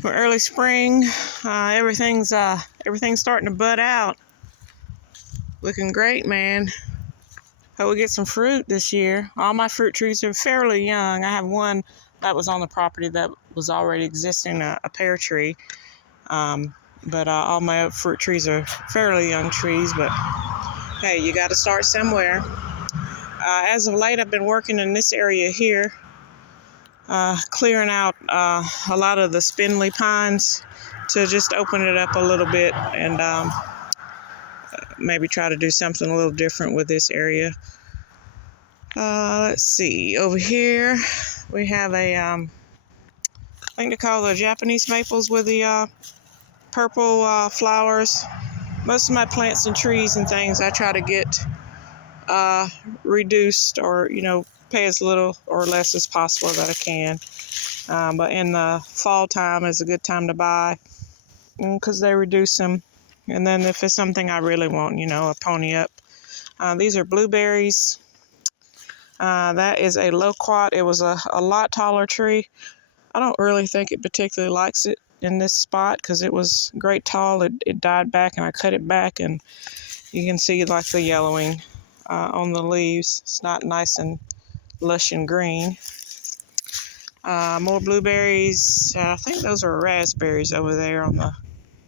for early spring. Everything's starting to bud out. Looking great, man. Hope we get some fruit this year. All my fruit trees are fairly young. I have one that was on the property that was already existing, a pear tree. But all my fruit trees are fairly young trees. But hey, you got to start somewhere. As of late, I've been working in this area here, clearing out a lot of the spindly pines to just open it up a little bit and maybe try to do something a little different with this area. Let's see, over here we have a I think they call the Japanese maples with the purple flowers. Most of my plants and trees and things I try to get reduced, or pay as little or less as possible that I can. But in the fall time is a good time to buy because they reduce them. And then if it's something I really want, a pony up. These are blueberries. That is a loquat. It was a lot taller tree. I don't really think it particularly likes it in this spot because it was great tall. It died back and I cut it back, and you can see like the yellowing on the leaves. It's not nice and lush and green. More blueberries. I think those are raspberries over there on the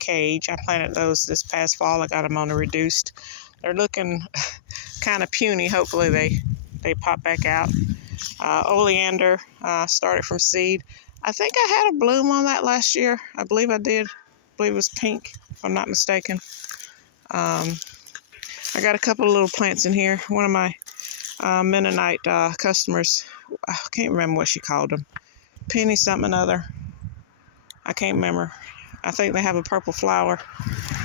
cage. I planted those this past fall. I got them on a reduced. They're looking kind of puny. Hopefully they pop back out. Oleander started from seed. I think I had a bloom on that last year. I believe I did. I believe it was pink, if I'm not mistaken. I got a couple of little plants in here. One of my Mennonite customers, I can't remember what she called them. Penny something or other. I can't remember. I think they have a purple flower,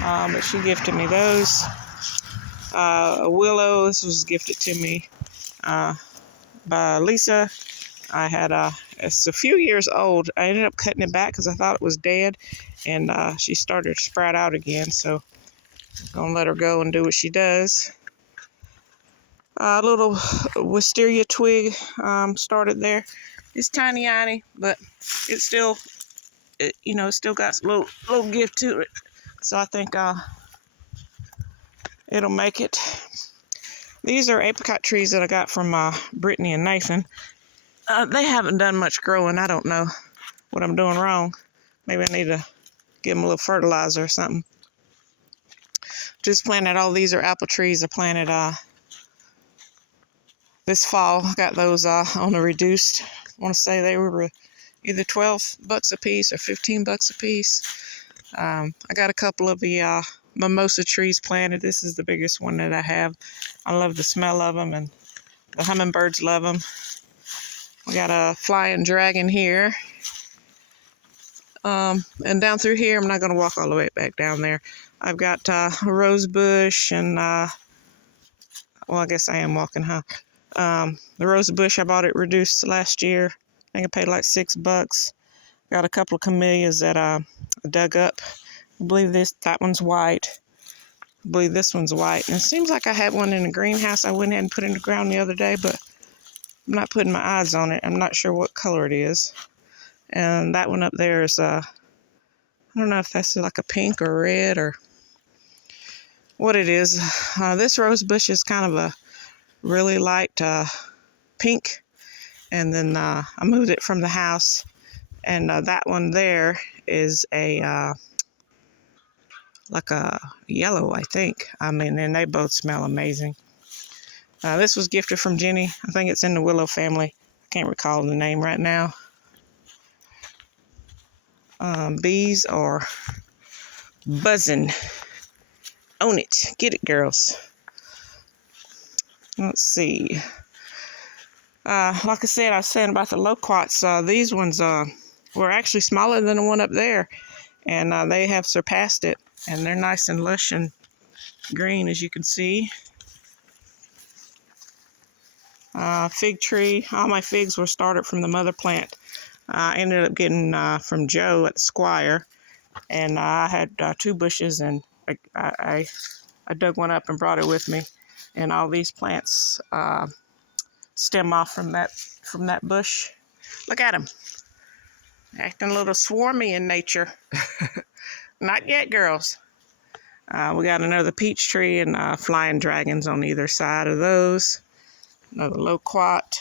but she gifted me those. A willow, this was gifted to me by Lisa. I had it's a few years old. I ended up cutting it back because I thought it was dead, and she started to sprout out again, so I'm gonna let her go and do what she does. A little wisteria twig started there. It's tiny, but it's still, it's still got a little gift to it. So I think it'll make it. These are apricot trees that I got from Brittany and Nathan. They haven't done much growing. I don't know what I'm doing wrong. Maybe I need to give them a little fertilizer or something. Just planted, all these are apple trees I planted this fall. I got those on a reduced. I want to say they were either $12 a piece or $15 a piece. I got a couple of the mimosa trees planted. This is the biggest one that I have. I love the smell of them, and the hummingbirds love them. We got a flying dragon here. And down through here, I'm not going to walk all the way back down there. I've got a rose bush and, well, I guess I am walking, huh? The rose bush, I bought it reduced last year. I think I paid like $6. Got a couple of camellias that I dug up. I believe that one's white. I believe this one's white. And it seems like I had one in the greenhouse I went ahead and put in the ground the other day, but I'm not putting my eyes on it. I'm not sure what color it is. And that one up there is, I don't know if that's like a pink or red or what it is. This rose bush is kind of a really light pink. And then I moved it from the house. And that one there is a like a yellow, I think. I mean, and they both smell amazing. This was gifted from Jenny. I think it's in the willow family. I can't recall the name right now. Bees are buzzing. Own it. Get it, girls. Let's see. Like I said, I was saying about the loquats. These ones were actually smaller than the one up there. And they have surpassed it. And they're nice and lush and green, as you can see. Fig tree. All my figs were started from the mother plant. I ended up getting from Joe at the Squire. And I had 2 bushes, and I dug one up and brought it with me. And all these plants stem off from that bush. Look at them. Acting a little swarmy in nature. Not yet, girls. We got another peach tree and flying dragons on either side of those. Another loquat.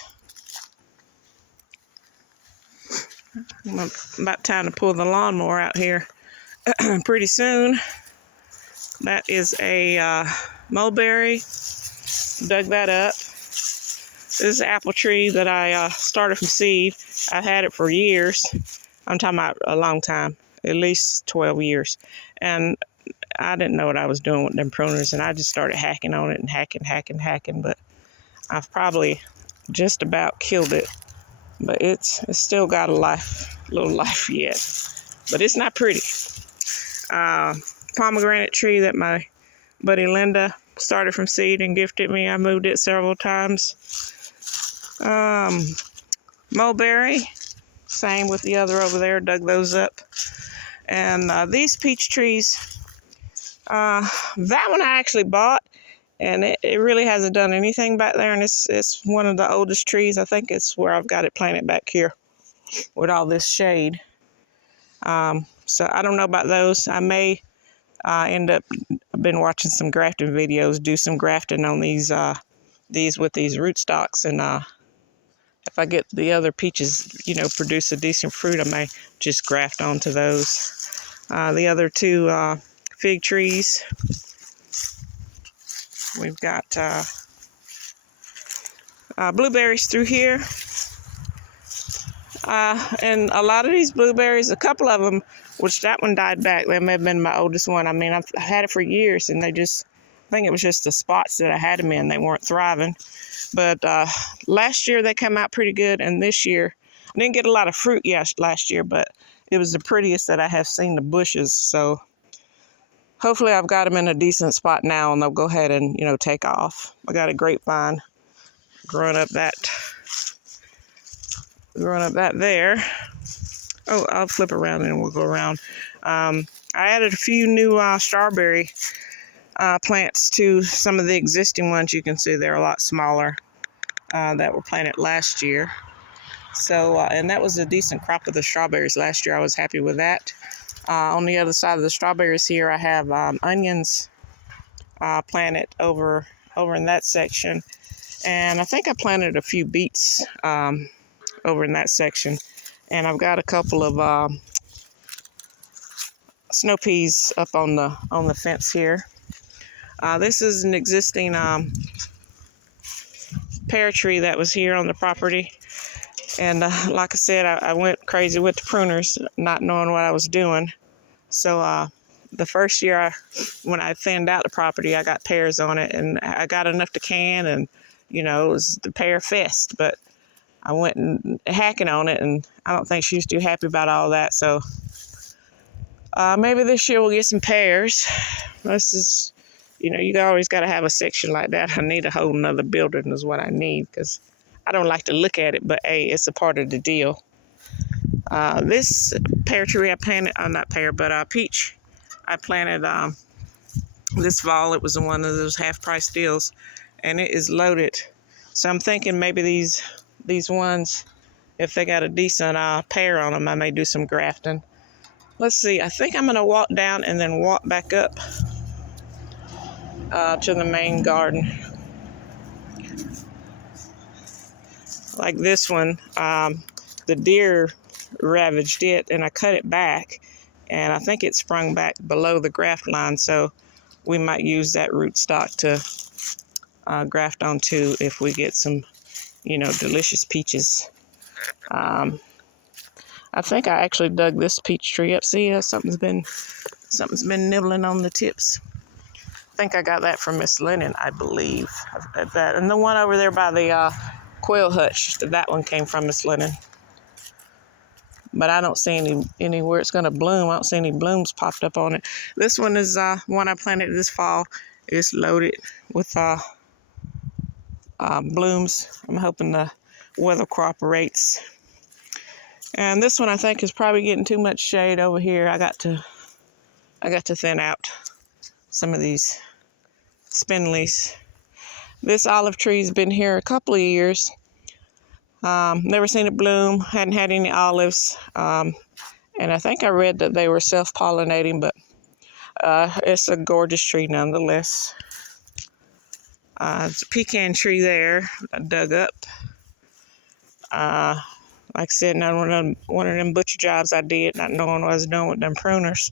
About time to pull the lawnmower out here pretty soon. That is a mulberry. Dug that up. This is an apple tree that I started from seed. I've had it for years. I'm talking about a long time, at least 12 years. And I didn't know what I was doing with them pruners, and I just started hacking on it and hacking. But I've probably just about killed it. But it's still got a little life yet. But it's not pretty. Pomegranate tree that my buddy Linda started from seed and gifted me. I moved it several times. Mulberry, same with the other over there, dug those up. And these peach trees, that one I actually bought, and it really hasn't done anything back there, and it's one of the oldest trees. I think it's where I've got it planted back here with all this shade. So I don't know about those. I may end up, I've been watching some grafting videos, do some grafting on these with these rootstocks, and if I get the other peaches, produce a decent fruit, I may just graft onto those. The other two fig trees, we've got blueberries through here. And a lot of these blueberries, a couple of them, which that one died back. That may have been my oldest one. I mean, I've had it for years, and I think it was just the spots that I had them in. They weren't thriving. But last year they came out pretty good, and this year, I didn't get a lot of fruit last year, but it was the prettiest that I have seen the bushes. So hopefully I've got them in a decent spot now, and they'll go ahead and, take off. I got a grapevine growing up that there. Oh, I'll flip around and we'll go around. I added a few new strawberry plants to some of the existing ones. You can see they're a lot smaller that were planted last year. So, and that was a decent crop of the strawberries last year. I was happy with that. On the other side of the strawberries here, I have onions planted over in that section. And I think I planted a few beets over in that section. And I've got a couple of snow peas up on the fence here. This is an existing pear tree that was here on the property. And like I said, I went crazy with the pruners, not knowing what I was doing. So the first year when I thinned out the property, I got pears on it, and I got enough to can, and it was the pear fest. But I went and hacking on it, and I don't think she was too happy about all that. So maybe this year we'll get some pears. This is, you always got to have a section like that. I need a whole nother building is what I need, because I don't like to look at it, but hey, it's a part of the deal. This pear tree I planted, not pear, but peach, I planted this fall. It was one of those half-price deals, and it is loaded. So I'm thinking maybe these ones, if they got a decent pear on them, I may do some grafting. Let's see. I think I'm going to walk down and then walk back up to the main garden. Like this one, the deer ravaged it, and I cut it back, and I think it sprung back below the graft line, so we might use that rootstock to graft onto if we get some delicious peaches. I think I actually dug this peach tree up. See, something's been nibbling on the tips. I think I got that from Miss Lennon, I believe. And the one over there by the quail hutch, that one came from Miss Lennon. But I don't see anywhere it's going to bloom. I don't see any blooms popped up on it. This one is one I planted this fall. It's loaded with blooms. I'm hoping the weather cooperates. And this one I think is probably getting too much shade over here. I got to thin out some of these spindlies. This olive tree's been here a couple of years. Never seen it bloom. Hadn't had any olives. And I think I read that they were self-pollinating, but it's a gorgeous tree nonetheless. It's a pecan tree there I dug up. Like I said, not one of them butcher jobs I did, not knowing what I was doing with them pruners.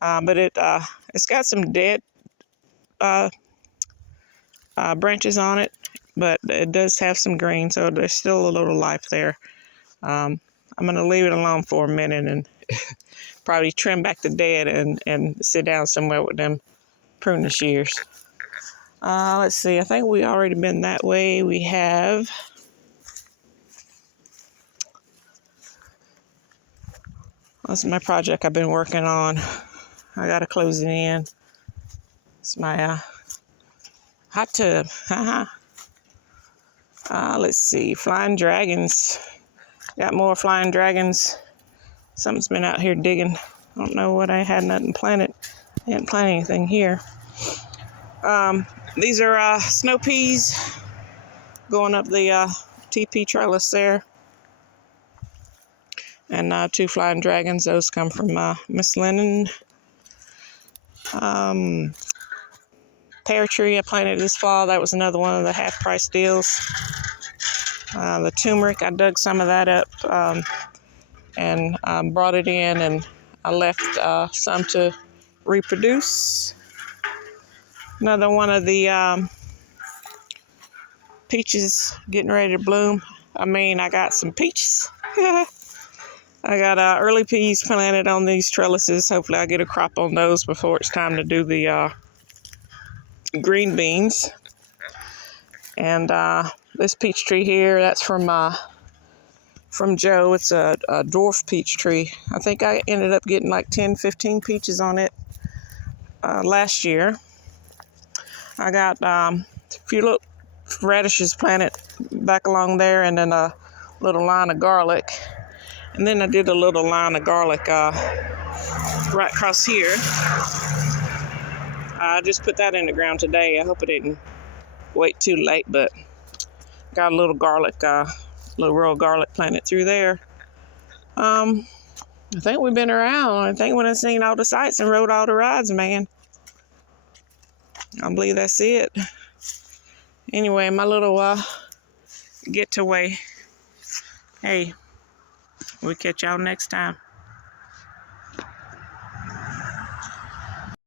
But it's got some dead branches on it, but it does have some green, so there's still a little life there. I'm going to leave it alone for a minute and probably trim back the dead and sit down somewhere with them pruning shears. Let's see, I think we already been that way. We have... That's my project I've been working on. I got to close it in. It's my hot tub. Let's see, flying dragons. Got more flying dragons. Something's been out here digging. I don't know what I had nothing planted. I didn't plant anything here. These are snow peas going up the TP trellis there. And 2 flying dragons. Those come from Miss Lennon. Pear tree I planted this fall. That was another one of the half-price deals. The turmeric, I dug some of that up and brought it in, and I left some to reproduce. Another one of the peaches getting ready to bloom. I got some peaches. I got early peas planted on these trellises. Hopefully I get a crop on those before it's time to do the green beans. And this peach tree here, that's from Joe. It's a dwarf peach tree. I think I ended up getting like 10, 15 peaches on it last year. I got a few little radishes planted back along there, and then a little line of garlic. And then I did a little line of garlic right across here. I just put that in the ground today. I hope it didn't wait too late, but got a little garlic, little row of garlic planted through there. I think we've been around. I think when I've seen all the sights and rode all the rides, man. I believe that's it. Anyway, my little getaway. Hey, we'll catch y'all next time.